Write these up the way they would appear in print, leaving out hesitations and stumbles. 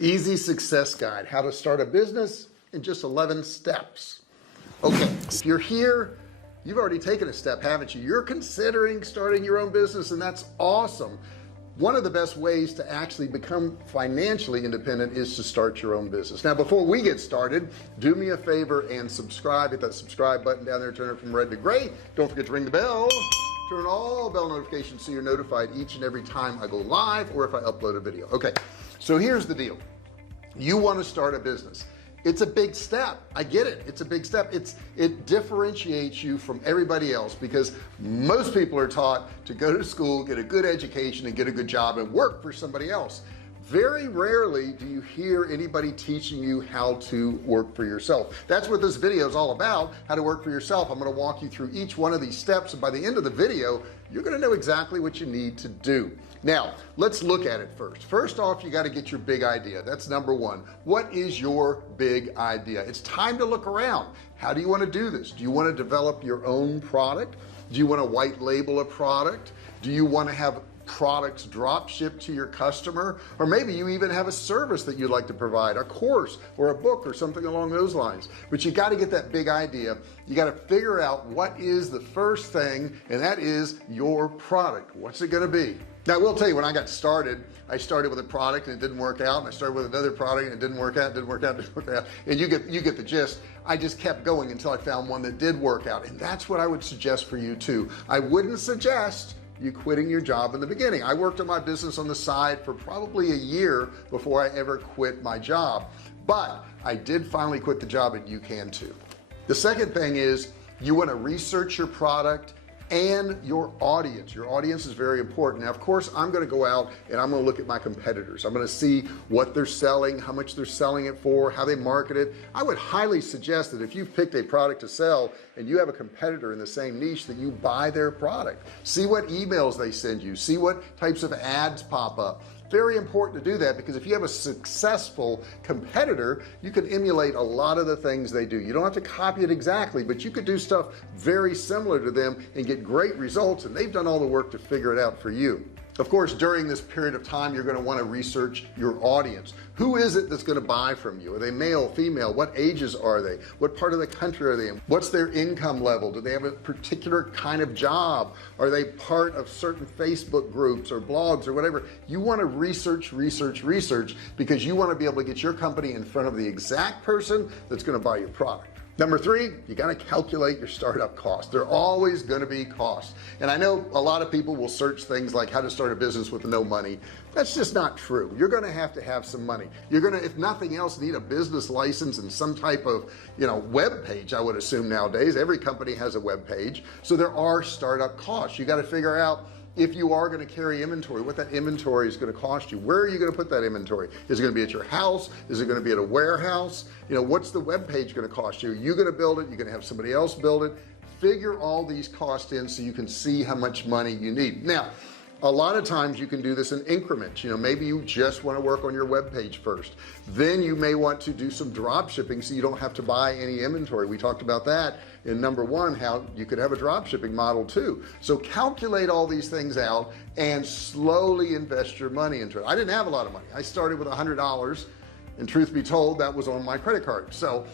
Easy Success Guide, how to start a business in just 11 steps. Okay, if you're here, you've already taken a step, haven't you? You're considering starting your own business, and that's awesome. One of the best ways to actually become financially independent is to start your own business. Now, before we get started, do me a favor and subscribe. Hit that subscribe button down there, turn it from red to gray. Don't forget to ring the bell. Turn on all bell notifications so you're notified each and every time I go live or if I upload a video. Okay, so here's the deal. You want to start a business. It's a big step. I get it. It's a big step. It differentiates you from everybody else because most people are taught to go to school, get a good education and get a good job and work for somebody else. Very rarely do you hear anybody teaching you how to work for yourself. That's what this video is all about, how to work for yourself. I'm going to walk you through each one of these steps, and by the end of the video you're going to know exactly what you need to do. Now let's look at it first. First off, you got to get your big idea. That's number one. What is your big idea? It's time to look around. How do you want to do this? Do you want to develop your own product? Do you want to white label a product? Do you want to have products drop shipped to your customer? Or maybe you even have a service that you'd like to provide, a course or a book or something along those lines. But you got to get that big idea. You got to figure out what is the first thing, and that is your product. What's it going to be? Now I will tell you, when I got started, I started with a product and it didn't work out, and I started with another product and it didn't work out, and you get the gist. I just kept going until I found one that did work out, and that's what I would suggest for you too. I wouldn't suggest you quitting your job in the beginning. I worked on my business on the side for probably a year before I ever quit my job, but I did finally quit the job, and you can too. The second thing is you want to research your product and your audience. Your audience is very important. Now, of course, I'm going to go out and I'm going to look at my competitors. I'm going to see what they're selling, how much they're selling it for, how they market it. I would highly suggest that if you've picked a product to sell and you have a competitor in the same niche, that you buy their product. See what emails they send you, see what types of ads pop up. Very important to do that, because if you have a successful competitor, you can emulate a lot of the things they do. You don't have to copy it exactly, but you could do stuff very similar to them and get great results, and they've done all the work to figure it out for you. Of course, during this period of time, you're going to want to research your audience. Who is it that's going to buy from you? Are they male, female? What ages are they? What part of the country are they in? What's their income level? Do they have a particular kind of job? Are they part of certain Facebook groups or blogs or whatever? You want to research, because you want to be able to get your company in front of the exact person that's going to buy your product. Number three, you got to calculate your startup costs. They're always going to be costs. And I know a lot of people will search things like how to start a business with no money. That's just not true. You're going to have some money. You're going to, if nothing else, need a business license and some type of, web page. I would assume nowadays every company has a web page. So there are startup costs. You got to figure out, if you are going to carry inventory, what that inventory is going to cost you. Where are you going to put that inventory? Is it going to be at your house? Is it going to be at a warehouse? What's the web page going to cost you? Are you going to build it? You're going to have somebody else build it? Figure all these costs in so you can see how much money you need. Now, a lot of times you can do this in increments. Maybe you just want to work on your web page first. Then you may want to do some drop shipping so you don't have to buy any inventory. We talked about that in number one, how you could have a drop shipping model too. So calculate all these things out and slowly invest your money into it. I didn't have a lot of money. I started with $100, and truth be told, that was on my credit card. So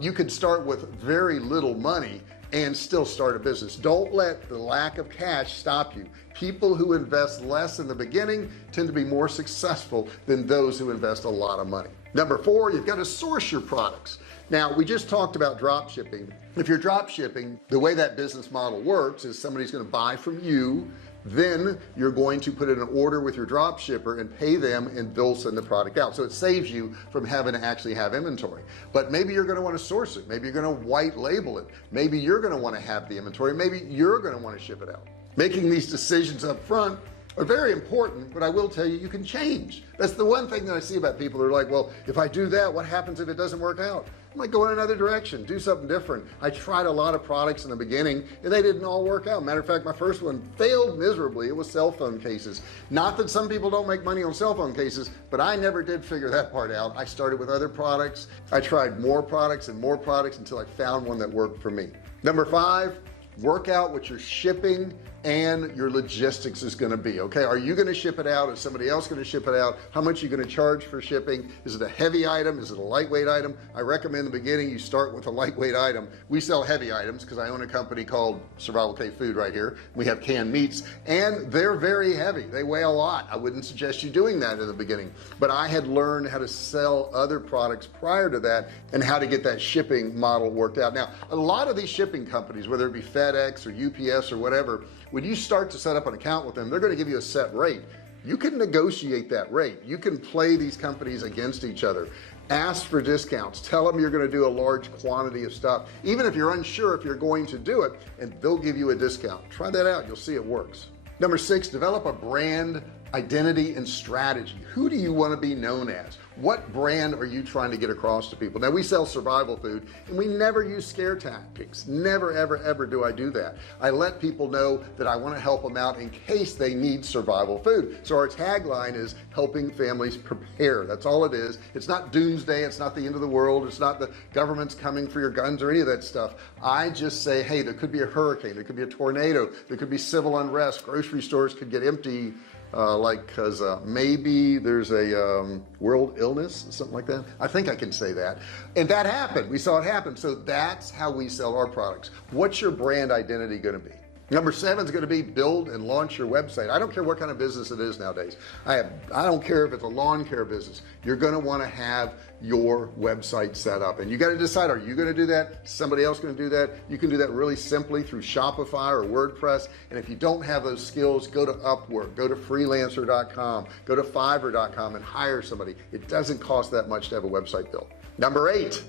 you could start with very little money and still start a business. Don't let the lack of cash stop you. People who invest less in the beginning tend to be more successful than those who invest a lot of money. Number four, you've got to source your products. Now, we just talked about drop shipping. If you're drop shipping, the way that business model works is somebody's going to buy from you, then you're going to put in an order with your drop shipper and pay them, and they'll send the product out. So it saves you from having to actually have inventory. But maybe you're going to want to source it. Maybe you're going to white label it. Maybe you're going to want to have the inventory. Maybe you're going to want to ship it out. Making these decisions up front are very important, but I will tell you, you can change. That's the one thing that I see about people. They're like, well, if I do that, what happens if it doesn't work out? I'm like, go in another direction, do something different. I tried a lot of products in the beginning and they didn't all work out. Matter of fact, my first one failed miserably. It was cell phone cases. Not that some people don't make money on cell phone cases, but I never did figure that part out. I started with other products. I tried more products and more products until I found one that worked for me. Number five, work out what your shipping and your logistics is going to be. Okay, are you going to ship it out? Is somebody else going to ship it out? How much are you going to charge for shipping? Is it a heavy item? Is it a lightweight item? I recommend in the beginning you start with a lightweight item. We sell heavy items because I own a company called Survival Cave Food right here. We have canned meats and they're very heavy. They weigh a lot. I wouldn't suggest you doing that in the beginning, but I had learned how to sell other products prior to that and how to get that shipping model worked out. Now, a lot of these shipping companies, whether it be FedEx or UPS or whatever, when you start to set up an account with them, they're going to give you a set rate. You can negotiate that rate. You can play these companies against each other. Ask for discounts. Tell them you're going to do a large quantity of stuff, even if you're unsure if you're going to do it, and they'll give you a discount. Try that out. You'll see it works. Number 6, develop a brand identity and strategy. Who do you want to be known as? What brand are you trying to get across to people? Now, we sell survival food and we never use scare tactics. Never, ever, ever do I do that. I let people know that I want to help them out in case they need survival food. So our tagline is helping families prepare. That's all it is. It's not doomsday. It's not the end of the world. It's not the government's coming for your guns or any of that stuff. I just say, hey, there could be a hurricane. There could be a tornado. There could be civil unrest. Grocery stores could get empty. Because maybe there's a world illness, something like that. I think I can say that. And that happened. We saw it happen. So that's how we sell our products. What's your brand identity going to be? Number 7 is going to be build and launch your website. I don't care what kind of business it is nowadays. I don't care if it's a lawn care business. You're going to want to have your website set up, and you got to decide, are you going to do that? Somebody else going to do that? You can do that really simply through Shopify or WordPress. And if you don't have those skills, go to Upwork, go to freelancer.com, go to fiverr.com and hire somebody. It doesn't cost that much to have a website built. Number 8,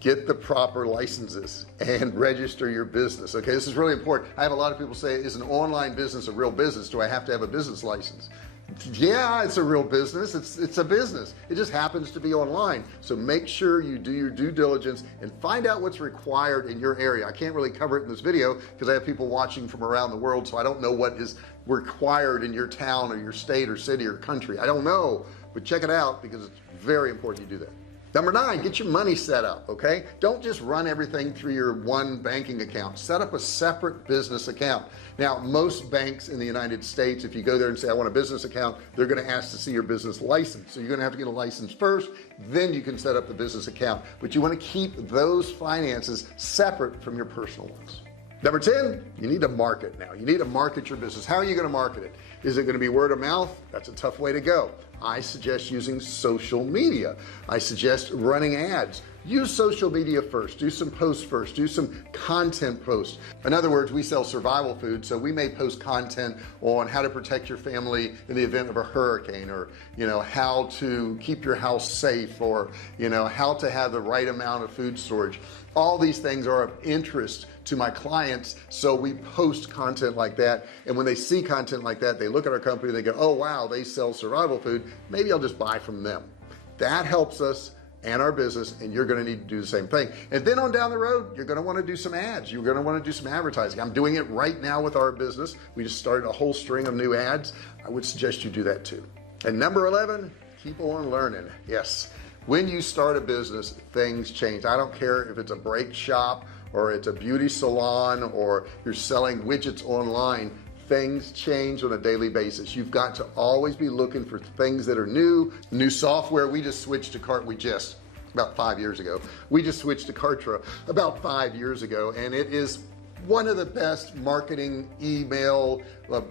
get the proper licenses and register your business. Okay, this is really important. I have a lot of people say, is an online business a real business? Do I have to have a business license? Yeah, it's a real business. It's a business. It just happens to be online. So make sure you do your due diligence and find out what's required in your area. I can't really cover it in this video because I have people watching from around the world, so I don't know what is required in your town or your state or city or country. I don't know, but check it out because it's very important you do that. Number 9, get your money set up. Okay, don't just run everything through your one banking account. Set up a separate business account. Now, most banks in the United States, if you go there and say I want a business account, they're going to ask to see your business license. So you're going to have to get a license first, then you can set up the business account. But you want to keep those finances separate from your personal ones. Number 10, you need to market. Now you need to market your business. How are you going to market it? Is it going to be word of mouth? That's a tough way to go. I suggest using social media. I suggest running ads. Use social media first. Do some posts first. Do some content posts. In other words, we sell survival food, so we may post content on how to protect your family in the event of a hurricane, or how to keep your house safe, or how to have the right amount of food storage. All these things are of interest to my clients, so we post content like that, and when they see content like that, they look at our company, they go, oh wow, they sell survival food, maybe I'll just buy from them. That helps us and our business, and you're going to need to do the same thing. And then on down the road, you're going to want to do some ads. You're going to want to do some advertising. I'm doing it right now with our business. We just started a whole string of new ads. I would suggest you do that too. And number 11, keep on learning. Yes, when you start a business, things change. I don't care if it's a brake shop or it's a beauty salon or you're selling widgets online. Things change on a daily basis. You've got to always be looking for things that are new software. We just switched to about 5 years ago. We just switched to Kartra about 5 years ago, and it is one of the best marketing, email,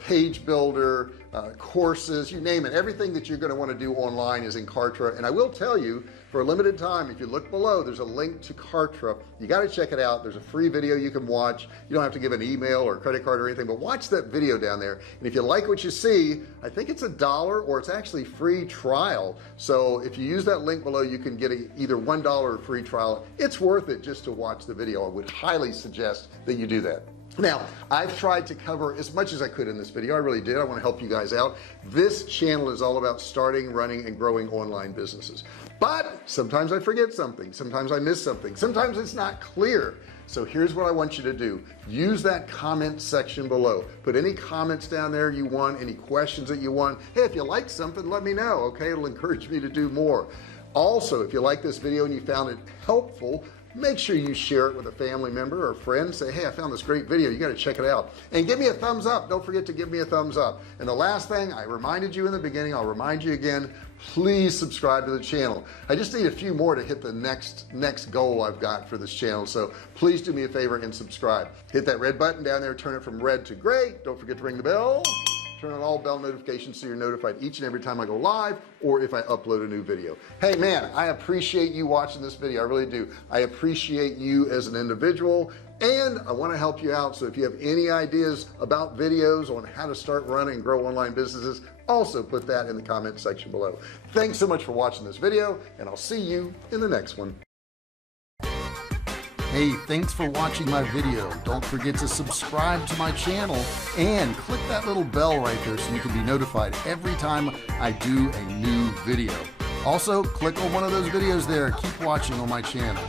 page builder, courses, you name it. Everything that you're going to want to do online is in Kartra. And I will tell you, for a limited time, if you look below, there's a link to Kartra. You got to check it out. There's a free video you can watch. You don't have to give an email or a credit card or anything, but watch that video down there. And if you like what you see, I think it's $1 or it's actually free trial. So if you use that link below, you can get either $1 or a free trial. It's worth it just to watch the video. I would highly suggest that you do that. Now, I've tried to cover as much as I could in this video. I really did. I want to help you guys out. This channel is all about starting, running, and growing online businesses. But sometimes I forget something. Sometimes I miss something. Sometimes it's not clear. So here's what I want you to do. Use that comment section below. Put any comments down there you want, any questions that you want. Hey, if you like something, let me know. Okay, it'll encourage me to do more. Also, if you like this video and you found it helpful, make sure you share it with a family member or friend. Say, hey, I found this great video, you got to check it out, and give me a thumbs up. Don't forget to give me a thumbs up. And the last thing I reminded you in the beginning, I'll remind you again, please subscribe to the channel. I just need a few more to hit the next goal I've got for this channel, so please do me a favor and subscribe. Hit that red button down there, turn it from red to gray. Don't forget to ring the bell, turn on all bell notifications so you're notified each and every time I go live or if I upload a new video. Hey man, I appreciate you watching this video. I really do. I appreciate you as an individual, and I want to help you out. So if you have any ideas about videos on how to start, run, and grow online businesses, also put that in the comment section below. Thanks so much for watching this video, and I'll see you in the next one. Hey, thanks for watching my video. Don't forget to subscribe to my channel and click that little bell right there so you can be notified every time I do a new video. Also, click on one of those videos there. Keep watching on my channel.